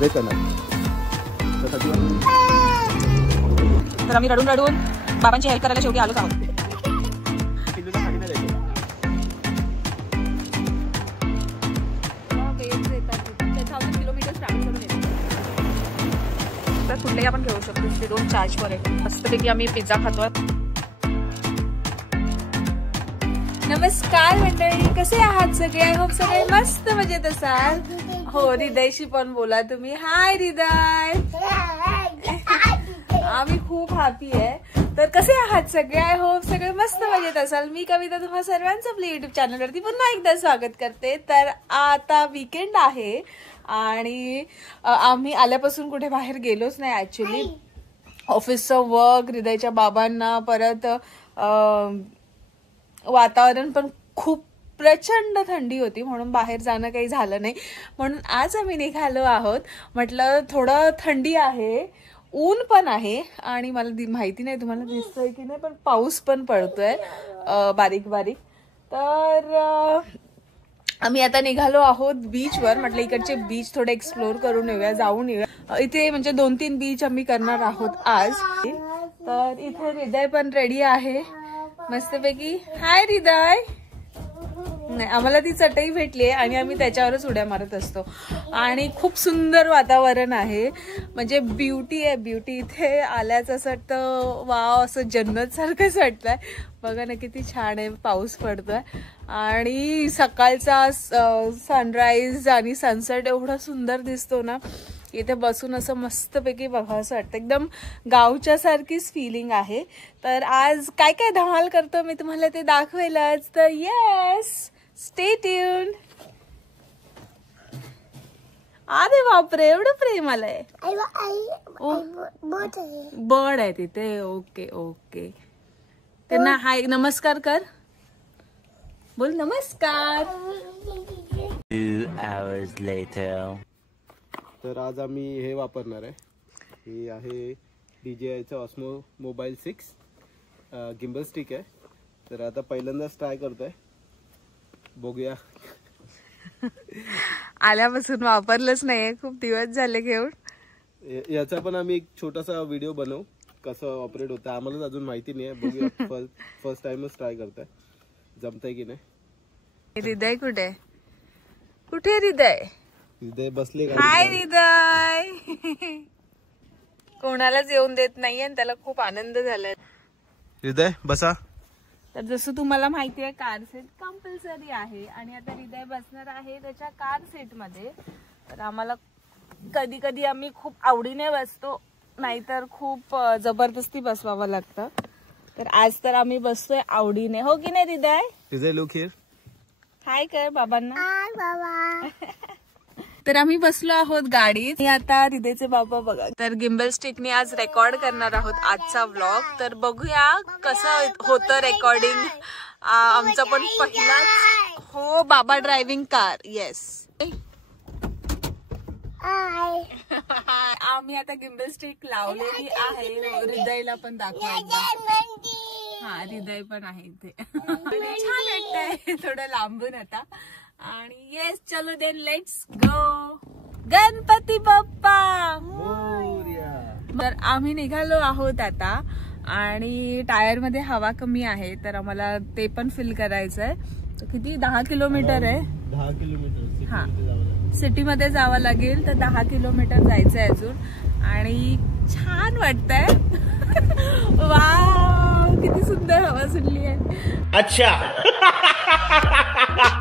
Press करणार. तर आम्ही रडून रडून बाबांची हेल्प करायला शेवटी आलोच आहोत. तर कुठलेही आपण घेऊ शकतो, ते 2 चार्जवर आहे. मस्तपैकी आम्ही पिझ्झा खातोय. नमस्कार मंडळी, कसे आहात सगळे? आय होप सगळे मस्त मजेत असाल. हो, हृदयशी पण बोला तुम्ही. हाय हृदय, आम्ही खूप हॅपी आहे. तर कसे आहात सगळे? आय होप सगळे मस्त मजेत असाल. मी कविता तुम्हा सर्वांचं आपल्या युट्यूब चॅनलवरती पुन्हा एकदा स्वागत करते. तर आता वीकेंड आहे आणि आम्ही आल्यापासून कुठे बाहेर गेलोच नाही ऍक्च्युली. ऑफिसचं वर्क, हृदयच्या बाबांना, परत वातावरण पण खूप प्रचंड थंडी होती म्हणून बाहेर जाणं काही झालं नाही. म्हणून आज आम्ही निघालो आहोत. म्हटलं थोडं थंडी आहे, ऊन पण आहे आणि मला माहिती नाही तुम्हाला दिसतोय की नाही, पण पाऊस पण पडतोय बारीक बारीक. तर आम्ही आता निघालो आहोत बीचवर. म्हटलं इकडचे बीच थोडे एक्सप्लोर करून येऊया, जाऊन येऊया. इथे म्हणजे 2-3 बीच आम्ही करणार आहोत आज. तर इथे हृदय पण रेडी आहे मस्तपैकी. हाय हृदय. नाही, आम्हाला ती चटई भेटली आहे आणि आम्ही त्याच्यावरच उड्या मारत असतो. आणि खूप सुंदर वातावरण आहे, म्हणजे ब्युटी आहे ब्युटी. इथे आल्याच असं वाटतं वाव, असं जन्नत सारखंच वाटतंय. बघा ना किती छान आहे, पाऊस पडतोय आणि सकाळचा सनराईज आणि सनसेट एवढा सुंदर दिसतो ना. इथे बसून असं मस्तपैकी बघावं असं वाटतं, एकदम गावच्या सारखीच फिलिंग आहे. तर आज काय काय धमाल करतो मी तुम्हाला ते दाखवेलच. तर येस, स्टे ट्यून. अरे बापरे, एवढं प्रेम आलंय. बर्ड आहे तिथे. ओके ओके, त्यांना हाय नमस्कार कर, बोल नमस्कार. 2 hours later. तर आज आम्ही हे वापरणार आहे. हे आहे DJIचं ऑस्मो मोबाईल 6 गिम्बल स्टिक आहे. तर आता पहिल्यांदाच ट्राय करतोय, बघूया. आल्यापासून वापरलंच नाहीये, खूप दिवस झाले घेऊन. याचा पण आम्ही एक छोटासा व्हिडिओ बनवू, कसं ऑपरेट होतं. आम्हालाच अजून माहिती नाही आहे, बघूया. फर्स्ट टाइमच ट्राय करतोय, जमतंय की नाही. हृदय कुठे कुठे हृदय? हृदय बसले. हाय हृदय. कोणालाच येऊन देत नाहीये आणि त्याला खूप आनंद झालाय. हृदय बसा. तर जसं तुम्हाला माहिती आहे, कार सीट कंपल्सरी आहे आणि आता हृदय बसणार आहे त्याच्या कार सीट मध्ये. तर आम्हाला कधी कधी आम्ही खूप आवडीने बसतो, नाहीतर खूप जबरदस्ती बसवावं लागतं. तर आज तर आम्ही बसतोय आवडीने, हो की नाही हृदय? हृदय लुक हिअर. हाय कर बाबांना. तर आम्ही बसलो आहोत गाडीत. आता हृदयचे बाबा बघा. तर गिम्बल स्टिकने आज रेकॉर्ड करणार आहोत आजचा व्लॉग. तर बघूया कसं होतं रेकॉर्डिंग. आमचा पण पहिलाच. हो, बाबा ड्रायव्हिंग कार. येस. आम्ही आता गिम्बल स्टिक लावलेली आहे. हृदयला पण दाखवायचं. हा, हृदय पण आहे इथे. छान वाटतंय थोडं लांबून आता. आणि येस, चलो then let's go. Ganpati Bappa. तर आम्ही निघालो आहोत आता आणि टायर मध्ये हवा कमी आहे, तर आम्हाला ते पण फिल करायचंय. किती 10 किलोमीटर आहे. 10 किलोमीटर. हा, सिटी मध्ये जावं लागेल. तर 10 किलोमीटर जायचंय अजून आणि छान वाटतंय. वाव, किती सुंदर हवा सुटली आहे. अच्छा.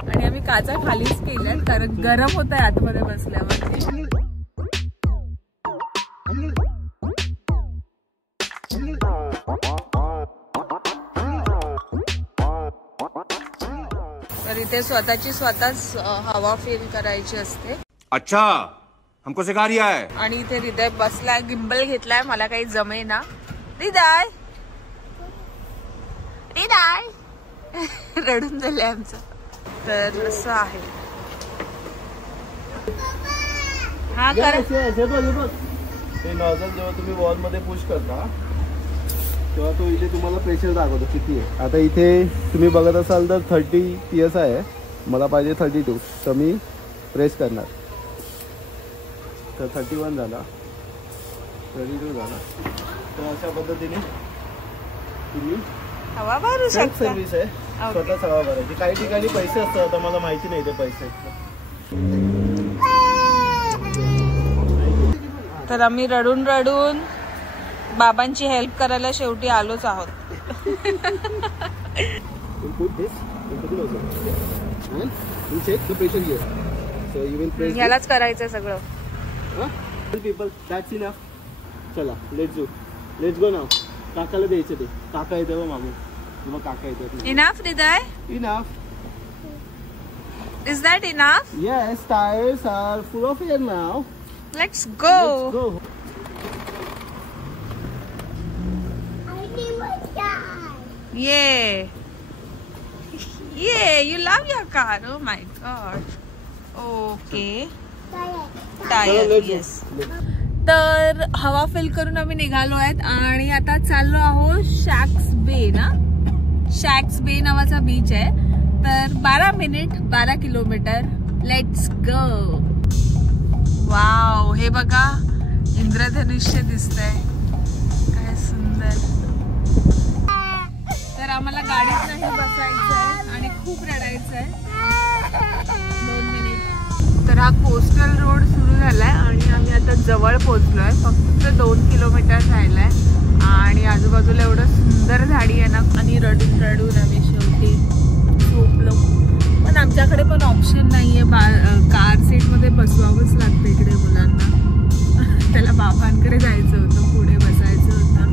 आणि आम्ही काचा खालीच केल्यात कारण गरम होत आहे आतमध्ये बसल्यावरती. तर इथे स्वतःच हवा फील करायची असते. अच्छा, हमको सिखा रिया है. आणि इथे हृदय बसलाय, गिम्बल घेतलाय. मला काही जमे ना. हृदय रडून झालंय आमचं. तर असं आहे. हा कर. ते नॉझल जेव्हा तुम्ही वॉल मध्ये पुश करता तेव्हा तो इथे तुम्हाला प्रेशर दाखवतो किती आहे. आता इथे तुम्ही बघत असाल तर 30 PSI आहे, मला पाहिजे 32. तर मी प्रेस करणार. तर 31 झाला, 32 झाला. तर अशा पद्धतीने तुम्ही हवा भरू सेल्फ शकता. सर्व्हिस आहे, स्वतःच हवा भरायची. काही ठिकाणी पैसे असतात, आता मला माहिती नाही ते पैसे. तर आम्ही रडून रडून बाबांची हेल्प करायला शेवटी आलोच आहोत. यालाच करायचं सगळं. People that's enough. चला लेट्स गो नाव. काकाला द्यायचं ते. काका येते बघ मामू, मग काका येते. इनफ हृदय, enough. Is that enough? Yes, tires are full of air now. Let's go. Let's go. ये ये, you love your car. Oh my god. Okay. Tire. let's go. Yes. तर हवा फिल करून आम्ही निघालो आहेत आणि आता चाललो आहोत शॅक्स बे ना. शॅक्स बे नावाचा बीच आहे. तर 12 minute 12 kilometre. Let's go. Wow, हे बघा इंद्रधनुष्य दिसतंय, काय सुंदर. तर आम्हाला गाडीत नाही बसायचं आहे आणि खूप रडायचं आहे. 2 मिनिट. तर हा कोस्टल रोड सुरू झालाय आणि आम्ही आता जवळ पोहोचलोय. फक्त 2 किलोमीटर राहिलाय आणि आजूबाजूला एवढं सुंदर झाडी आहे ना. आणि रडून रडून आम्ही शेवटी झोपलो. पण आमच्याकडे पण ऑप्शन नाहीये. कार सीट मध्ये बसवावंच लागतं इकडे मुलांना. त्याला बाबांकडे जायचं होतं, पुढे बसायचं होतं.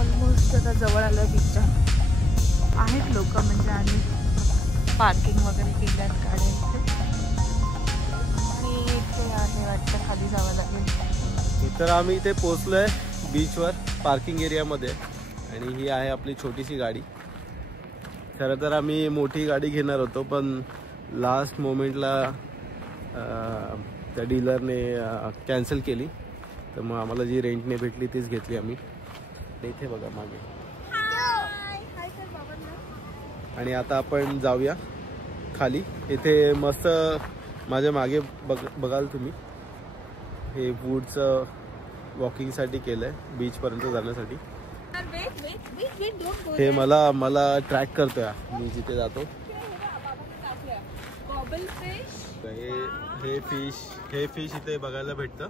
ऑलमोस्ट आता जवळ आलं बीचच्या. आहेत लोक, म्हणजे आम्ही पार्किंग वगैरे केल्यात गाड्या इथे. आणि इथे आहे वाटतं खाली जावं लागेल. तर आम्ही इथे पोहोचलोय बीचवर, पार्किंग एरियामध्ये. आणि ही आहे आपली छोटीशी गाडी. खरं तर आम्ही मोठी गाडी घेणार होतो, पण लास्ट मोमेंटला त्या डीलरने कॅन्सल केली. तर मग आम्हाला जी रेंटने भेटली तीच घेतली आम्ही. इथे बघा मागे. आणि आता आपण जाऊया खाली. इथे मस्त माझ्या मागे बघाल तुम्ही, हे वूडचं वॉकिंगसाठी केलंय बीचपर्यंत जाण्यासाठी. हे मला ट्रॅक करतोय मी जिथे जातो. हे फिश इथे बघायला भेटतं.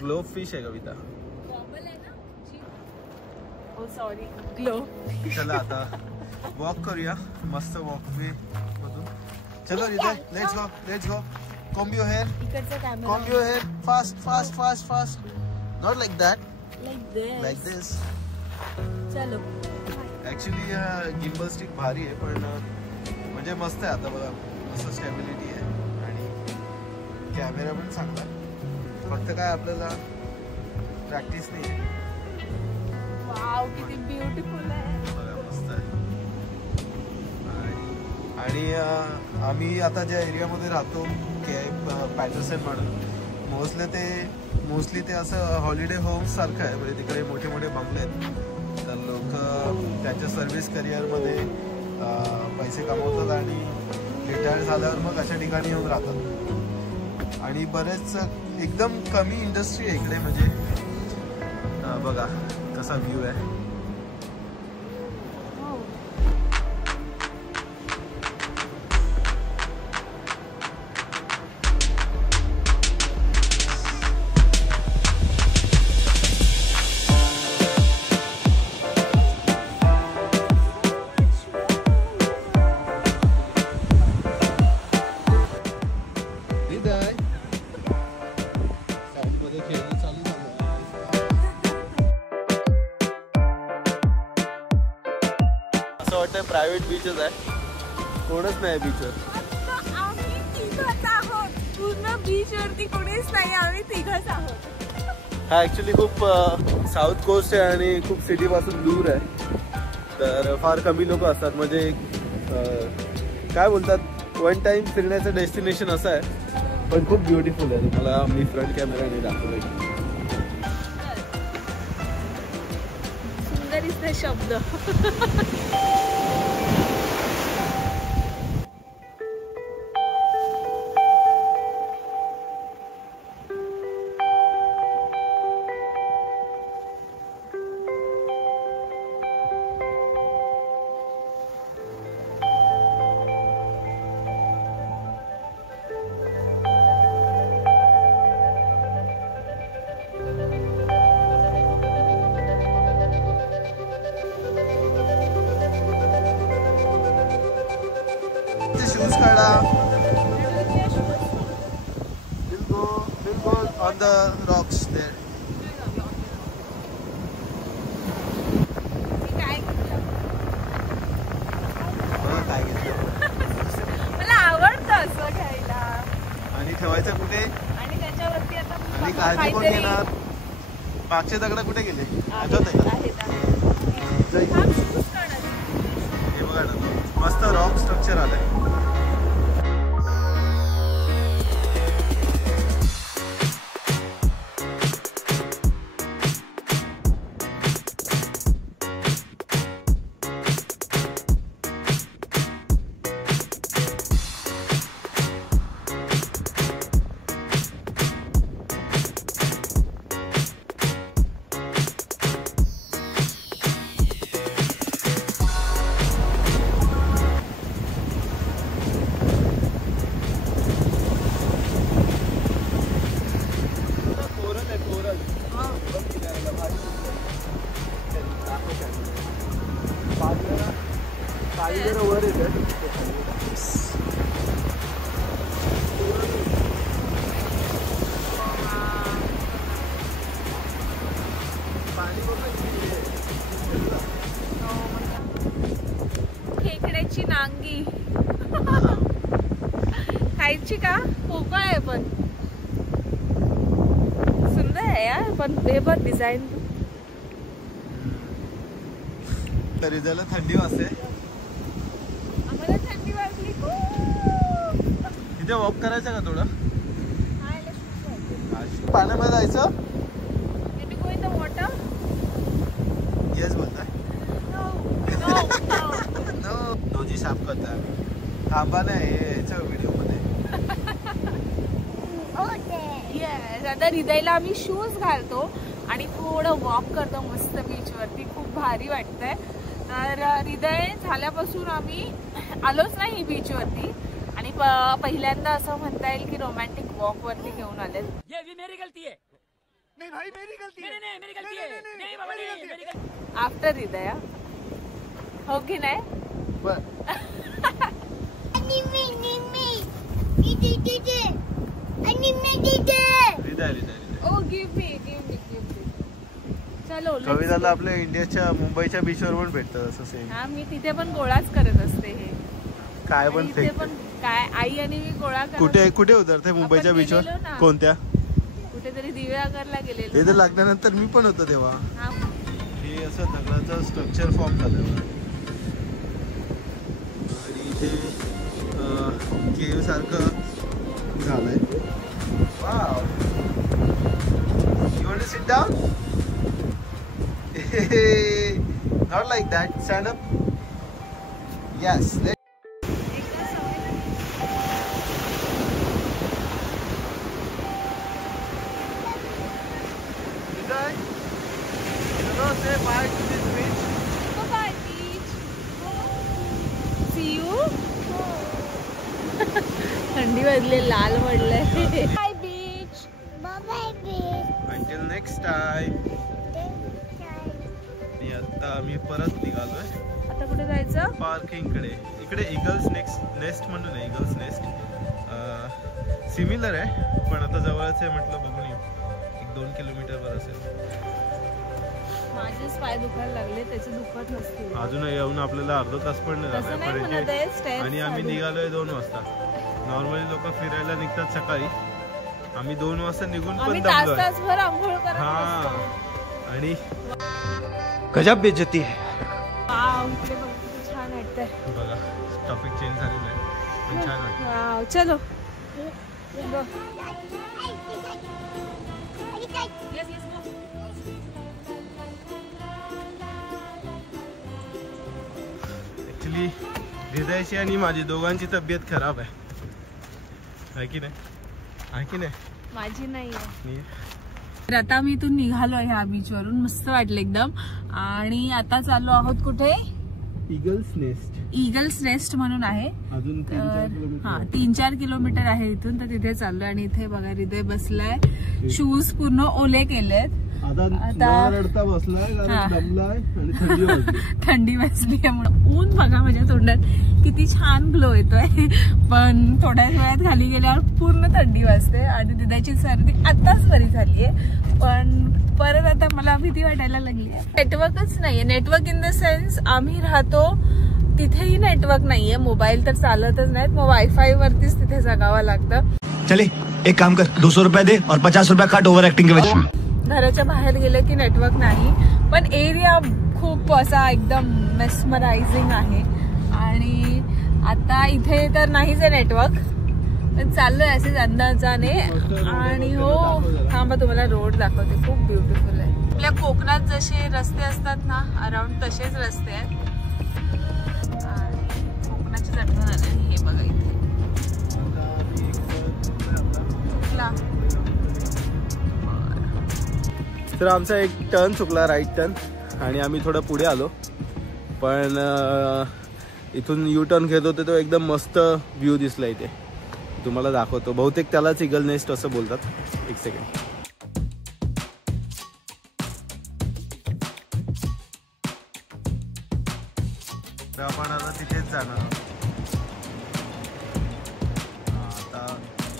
ग्लो फिश आहे कविता. Sorry, glow. चला आता वॉक करूया, मस्त वॉकवे मधून. चलो हृदय, let's go. Comb your hair. Comb your hair. Fast. Not like that. Like this. चलो. Actually गिम्बल स्टिक भारी आहे, पण म्हणजे मस्त आहे. आता बघा मस्त स्टॅबिलिटी आहे आणि कॅमेरा पण चांगला आहे. फक्त काय आपल्याला प्रॅक्टिस नाही आहे. वाव, किती ब्युटिफुल आहे. बघा मस्त आहे. आणि आम्ही आता ज्या एरियामध्ये राहतो पॅटरसन म्हणून, मोस्टली ते असं हॉलिडे होम्स सारखं आहे. म्हणजे तिकडे मोठे मोठे बंगले आहेत. तर लोक त्यांच्या सर्व्हिस करिअरमध्ये पैसे कमवतात आणि रिटायर झाल्यावर मग अशा ठिकाणी येऊन राहतात. आणि बरेच एकदम कमी इंडस्ट्री आहे इकडे. म्हणजे बघा कसा व्ह्यू आहे. असं वाटतं प्रायव्हेट बीचच आहे, कोणच नाही बीचवर. आम्ही तिघच आहोत. पूर्ण बीच वरती कोणीच नाही, आम्ही तिघच आहोत. हा ॲक्च्युली खूप साऊथ कोस्ट आहे आणि खूप सिटीपासून दूर आहे. तर फार कमी लोक असतात. म्हणजे काय बोलतात, वन टाइम फिरण्याचं डेस्टिनेशन असं आहे, पण खूप ब्युटिफुल आहे. तुम्हाला मी फ्रंट कॅमेराने दाखवलंय. सुंदर इथे शब्द. The rocks there. काय घेतलं मला आवडतं असं घ्यायला. आणि ठेवायचं कुठे आणि त्याच्यावरती आता आणि काळजी कोण घेणार. मागचे दगड कुठे गेले आठवत आहे का? हे बघा ना मस्त रॉक स्ट्रक्चर आलंय. वर येत खेकड्याची नांगी खायची का? पोकळ आहे पण सुंदर आहे यार. पण हे बघ डिझाईन. तरी त्याला थंडी वाजते. आम्हाला थंडी वाजली. तिथे वॉक करायचं का थोडं? पाण्यामध्ये जायचं. येस बोलताय. नोजी साफ करता. थांबा नाही याच्या व्हिडिओ मध्ये. आता हृदयला आम्ही शूज घालतो आणि थोडं वॉक करतो मस्त बीच वरती. खूप भारी वाटतंय. तर हृदय झाल्यापासून आम्ही आलोच नाही बीच वरती आणि पहिल्यांदा असं म्हणता येईल की रोमॅन्टिक वॉक वरती घेऊन आले. आफ्टर हृदय हो की नाही? चलो कविताला आपल्या इंडियाच्या मुंबईच्या बीचवर पण भेटतं असं सेम. हा मी तिथे पण गोळाच करत असते. हे काय पण तिथे पण काय आई आणि मी गोळा करत. कुठे कुठे उतरते मुंबईच्या बीचवर? कोणत्या? कुठेतरी दिव्यागरला गेलेलो. इथे लागल्यानंतर मी पण होतो तेव्हा. हे असं दगडाचं स्ट्रक्चर फॉर्म झालं आणि इथे केव सारखं झालंय. Wow. You want to sit down? Not like that. Stand up. Yes. Say bye to this beach. Bye beach. See you. थंडी वाजले लाल पडलंय. Bye beach. Bye beach. Until next time. आणि आता आम्ही परत निघालोय. आता कुठे जायचं? पार्किंग कडे. इकडे इगल्स नेस्ट म्हणून आहे. इगल्स नेस्ट सिमिलर आहे पण आता जवळच आहे म्हटलं बघून येऊ. 1-2 किलोमीटरवर असेल. माझेच पाय दुखायला लागले. त्याचे दुखत नसतील. अजून येऊन आपल्याला अर्धा तास पण नाही झालाय आणि आम्ही निघालोय 2 वाजता. नॉर्मली लोक फिरायला निघतात सकाळी. आम्ही 2 वाजता निघून पण दमलोय. तासभर आंघोळ करत हा आणि गजब बेइज्जती आहे. वाव इकडे बघ किती छान वाटतंय. बघा टॉपिक चेंज झालेला आहे पण छान वाटतं. वाव चलो. ऍक्च्युली हृदयाची आणि माझी दोघांची तब्येत खराब आहे. आहे की नाही? आहे की नाही? माझी नाही आहे. तर आता मी इथून निघालो ह्या बीच वरून. मस्त वाटलं एकदम. आणि आता चाललो आहोत कुठे? इगल्स नेस्ट म्हणून आहे. अजून 3-4 किलोमीटर आहे इथून. तर तिथे चाललोय आणि इथे बघा हृदय बसलाय. शूज पूर्ण ओले केलेत आता रडता बसलाय कारण दमलाय आणि थंडी वाजली. थंडी वाजली म्हणून. ऊन बघा माझ्या तोंडात किती छान ग्लो येतोय, पण थोड्या वेळात खाली गेल्यावर पूर्ण थंडी वाजते. आणि दिदाची सर्दी आताच बरी झालीये, पण परत आता मला भीती वाटायला लागली आहे. नेटवर्कच नाहीये. नेटवर्क इन द सेन्स आम्ही राहतो तिथेही नेटवर्क नाहीये. मोबाईल तर चालतच नाहीत, मग वायफाय वरतीच तिथे जगावं लागतं. चले एक काम कर, 200 रुपये दे और 50 रुपये काट ओव्हर ऍक्टिंग के वजह. घराच्या बाहेर गेलं की नेटवर्क नाही, पण एरिया खूप असा एकदम मेस्मरायझिंग आहे. आणि आता इथे तर नाहीच आहे नेटवर्क, पण चाललोय असेच अंदाजाने. आणि हो थांबा तुम्हाला रोड दाखवते, खूप ब्युटिफुल आहे. आपल्या कोकणात जसे रस्ते असतात ना अराउंड, तसेच रस्ते आहेत. आणि कोकणाचीच आठवण आली. हे बघा इथे तर आमचा एक टर्न चुकला, राईट टर्न, आणि आम्ही थोडं पुढे आलो. पण इथून यू टर्न घेत होते तो एकदम मस्त व्ह्यू दिसला इथे, तुम्हाला दाखवतो. बहुतेक त्यालाच ईगल नेस्ट असं बोलतात. एक सेकंड. तर आपण आता तिथेच जाणार आहोत. आता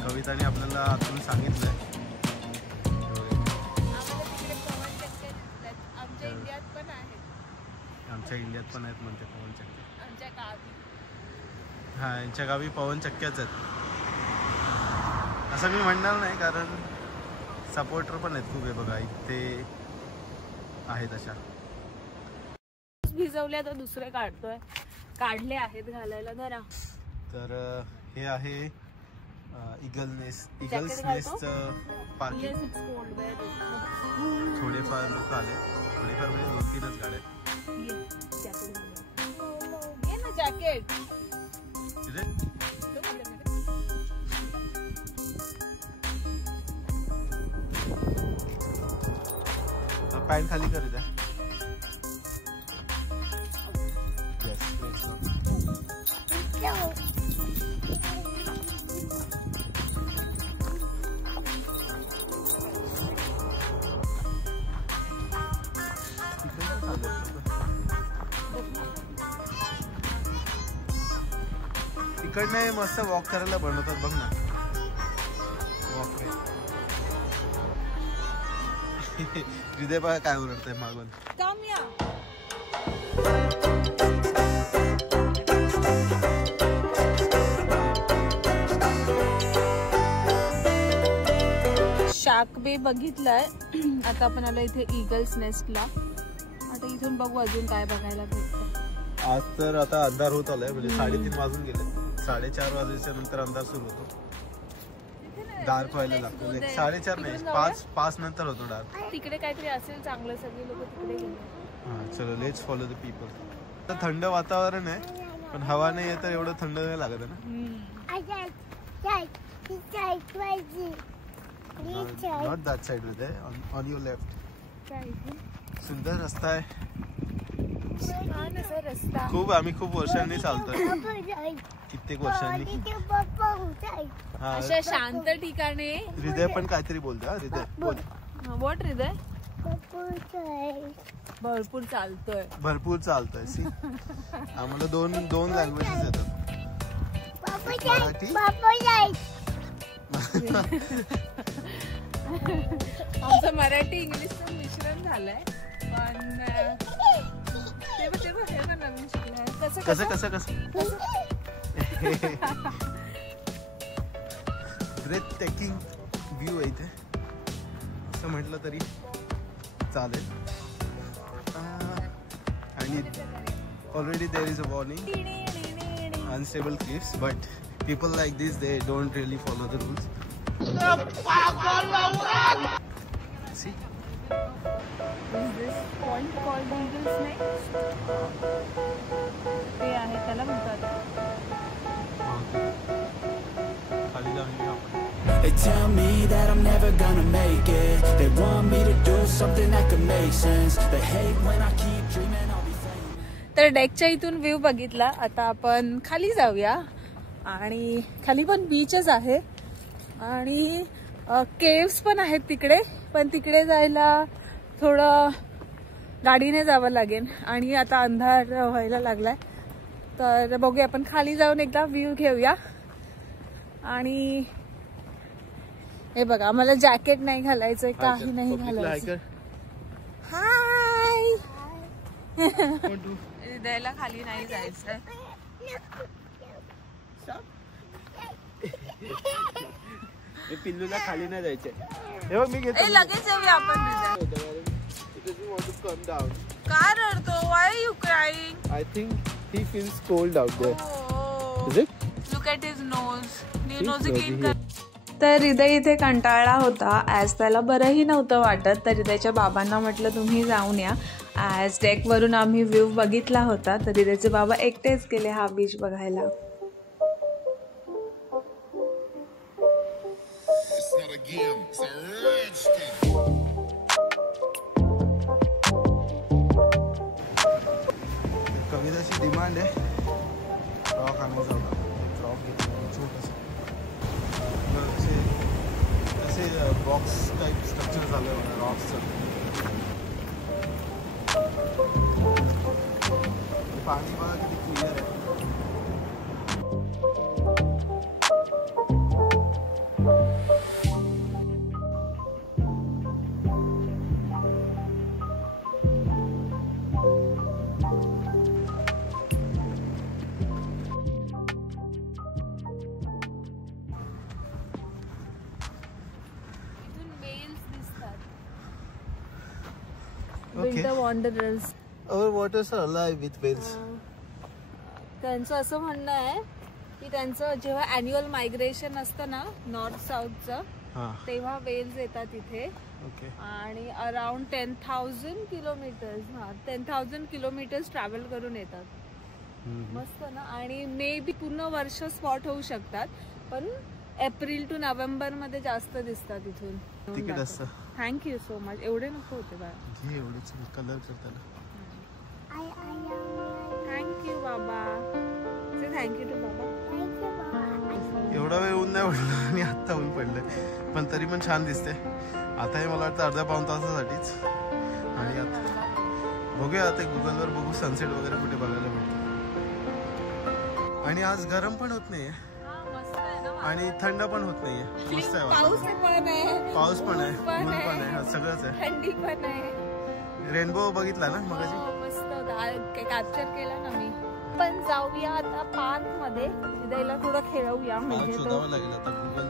कविताने आपल्याला आतून सांगितलंय. आमच्या इंडियात पण आहेत म्हणते पवन चक्क्या. हा, यांच्या गावी पवन चक्क्याच आहेत असं मी म्हणणार नाही, कारण सपोर्टर पण आहेत खूप. आहे बघा इथे आहेत अशा. भिजवल्या तर दुसरे काढतोय, काढले आहेत घालायला जरा. तर हे आहे इगल्स नेस्ट पार्किंग. थोडेफार लोक आले, थोडेफार म्हणजे 2-3च गाड्या. जॅकेट पॅन्ट खाली कर द्या. इकडने मस्त वॉक करायला बनवतात बघ ना. वॉक हृदय बघा काय ओरडतंय मागून. शार्क बे बघितलाय. आता आपण आलो इथे ईगल्स नेस्टला. आता इथून बघू अजून काय बघायला भेटतं. आज तर आता अंधार होत आलाय, म्हणजे 3:30 वाजून गेले. 4:30 वाजेच्या नंतर अंधार सुरू होतो, डार्क व्हायला लागतो. 4:30 नाही, 5 नंतर होतो डार्क. तिकडे काहीतरी असेल चांगलं, सगळे लोक तिकडे गेले. हा चलो, लेट्स फॉलो द पीपल. तर थंड वातावरण आहे, पण हवा नाही आहे तर एवढं थंड नाही लागत आहे ना. Not that side with on your left. सुंदर रस्ता आहे खूप. आम्ही खूप वर्षांनी चालतोय, कित्येक वर्षांनी. अशा शांत ठिकाणी. हृदय पण काहीतरी बोलतो. हा हृदय बोल. व्हॉट हृदय? भरपूर चालतोय. भरपूर चालतोय. सी आम्हाला दोन लँग्वेजेस येतात, मराठी. आमचं मराठी इंग्लिशचं मिश्रण झालंय, पण नवीन शिकलंय. कसं कसं कसं ब्रेथ टेकिंग व्ह्यू आहे इथे असं म्हटलं तरी चालेल. आणि already there is a warning, unstable cliffs, but people like this, they don't really follow the rules. See? Is this point called Eagle's Nest? ते आहे, त्याला म्हणतात. खाली जाऊन आपण. They tell me that I'm never gonna make it. They want me to do something that could make sense. They hate when I keep dreaming I'll be famous. तर डेकच्या इथून view बघितला. आता आपण खाली जाऊया. आणि खाली पण बीचच आहे आणि केव्स पण आहेत तिकडे, पण तिकडे जायला थोडं गाडीने जावं लागेल आणि आता अंधार व्हायला लागलाय. तर बघूया, आपण खाली जाऊन एकदा व्ह्यू घेऊया. आणि हे बघा, आम्हाला जॅकेट नाही घालायचंय, काही नाही घालायचं. हाय. हृदयाला खाली नाही जायचंय. पिल्लूला खाली नाही जायचंय. हे बघ मी घेतो. लगेच येऊया आपण. काय रडतो? Why you crying? I think he feels cold out there. Is it? Look at his nose. Nose clean कर. तर हृदय इथे कंटाळला होता, ॲज त्याला बरंही नव्हतं वाटत. तर हृदयच्या बाबांना म्हटलं तुम्ही जाऊन या. ॲज डेकवरून आम्ही व्ह्यू बघितला होता. तर हृदयचे बाबा एकटेच गेले हा बीच बघायला. कविताची डिमांड आहे फ्रॉक आणायचा होता. फ्रॉक घेतला छोटंसं. असे बॉक्स टाईप स्ट्रक्चर झालं आहे मला रॉक्सचं. पाणी बघा किती क्लिअर आहे. Winter wanderers. Our waters are alive with whales. त्यांचं असं म्हणणं आहे की त्यांचं जेव्हा ॲन्युअल मायग्रेशन असतं ना नॉर्थ साऊथचं, तेव्हा वेल्स येतात इथे. आणि अराउंड 10,000 किलोमीटर्स 10,000 किलोमीटर्स ट्रॅव्हल करून येतात. मस्त ना. आणि मे बी पूर्ण वर्ष स्पॉट होऊ शकतात, पण एप्रिल टू नोव्हेंबर मध्ये जास्त दिसतात इथून. तिकीट असतं. Thank you so much. एवढे नको होते बा. घे एवढेच कलर करताना. थँक्यू बाबा. थँक्यू टू बाबा. एवढा वेळ ऊन नाही पडलं आणि आत्ता ऊन पडलंय, पण तरी पण छान दिसते. आता हे मला वाटतं अर्ध्या पाऊण तासासाठीच. आणि आता बघूया, आता गुगलवर बघू सनसेट वगैरे कुठे बघायला भेटतं. आणि आज गरम पण होत नाहीये आणि थंड पण होत नाहीये. मस्त आहे. पाऊस पण आहे, ऊन पण आहे, सगळंच आहे. थंडी पण आहे. रेनबो बघितला ना मगाशी? मस्त कॅप्चर केला ना मी. पण जाऊया आता पार्क मध्ये, हृदयला थोडं खेळवूया. म्हणजे शोधावं लागेल आता गुगल.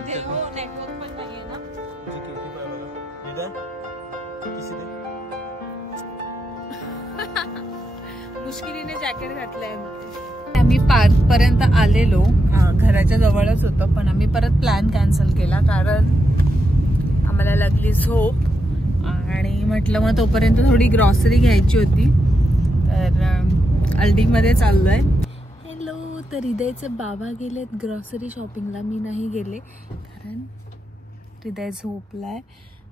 इथे हो नेटवर्क पण नाहीये ना. मुश्किलीने जॅकेट घातलंय. आम्ही पार्क पर्यंत आलेलो, घराच्या जवळच होतं, पण आम्ही परत प्लॅन कॅन्सल केला कारण आम्हाला लागली झोप. आणि म्हटलं मग तोपर्यंत थोडी ग्रॉसरी घ्यायची होती, तर अल्डीमध्ये चाललोय. हॅलो. तर हृदयचे बाबा गेलेत ग्रॉसरी शॉपिंगला, मी नाही गेले कारण हृदय झोपलाय.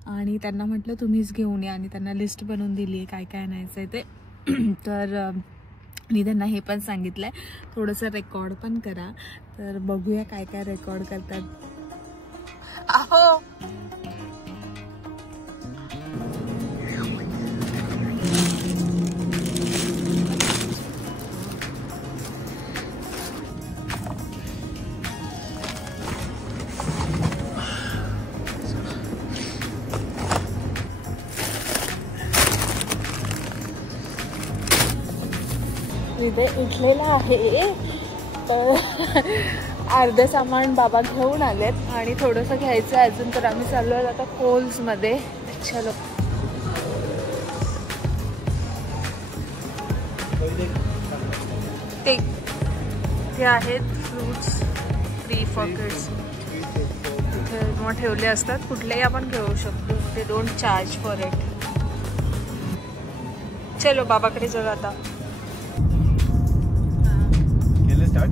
आणि त्यांना म्हटलं तुम्हीच घेऊन या, आणि त्यांना लिस्ट बनवून दिली आहे काय काय आणायचं आहे ते. तर मी त्यांना हे पण सांगितलंय थोडंसं रेकॉर्ड पण करा. तर बघूया काय काय रेकॉर्ड करतात. अहो हृदय उठलेला आहे. तर अर्धं सामान बाबा घेऊन आलेत आणि थोडंसं घ्यायचं आहे अजून. तर आम्ही चाललो आहे आता कोल्समध्ये. चलो. ते आहेत फ्रूट्स फ्री फॉर किड्स. इथे मग ठेवले असतात, कुठलेही आपण घेऊ शकतो. ते डोंट चार्ज फॉर इट. चलो बाबाकडे जाऊ आता. स्टार्ट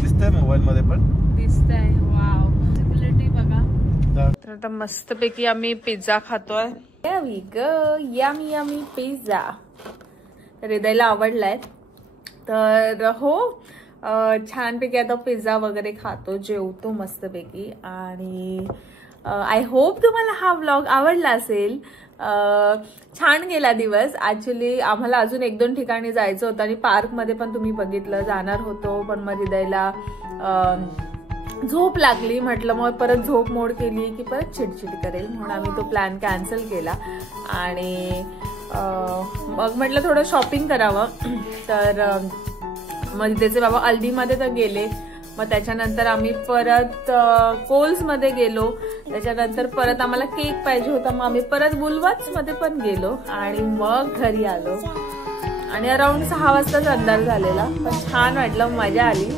दिसतंय मोबाईल मध्ये पण दिसतंय. वाव क्वालिटी बघा. तर आता मस्तपैकी आम्ही पिझ्झा खातोय. Yummy yummy pizza. तर हृदयला आवडलाय. तर हो छानपैकी आता पिझ्झा वगैरे खातो, जेवतो मस्तपैकी. आणि आय होप तुम्हाला हा व्लॉग आवडला असेल. छान गेला दिवस. ऍक्च्युली आम्हाला अजून 1-2 ठिकाणी जायचं होतं आणि पार्कमध्ये पण तुम्ही बघितलं जाणार होतो, पण मग हृदयला झोप लागली. म्हटलं मग परत झोप मोड केली की परत चिडचिड करेल, म्हणून आम्ही तो प्लॅन कॅन्सल केला. आणि मग म्हटलं थोडं शॉपिंग करावं. तर मग त्याचे बाबा अल्दीमध्ये तर गेले. मग त्याच्यानंतर आम्ही परत कोल्समध्ये गेलो. त्याच्यानंतर परत आम्हाला केक पाहिजे होता, मग आम्ही परत वुलवर्थ्समध्ये पण गेलो आणि मग घरी आलो. आणि अराउंड 6 वाजताच अंधार झालेला, पण छान वाटलं, मजा आली.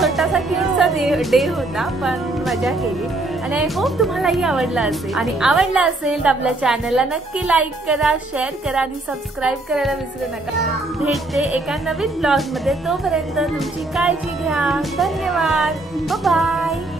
छोटासा क्यूटचा डे होता, पण मजा केली. आणि आय होप तुम्हालाही आवडला असेल. आणि आवडला असेल तर आपल्या चॅनलला नक्की लाईक करा, शेअर करा आणि सबस्क्राईब करायला विसरू नका. भेटते एका नवीन ब्लॉग मध्ये. तोपर्यंत तुमची काळजी घ्या. धन्यवाद. बाय.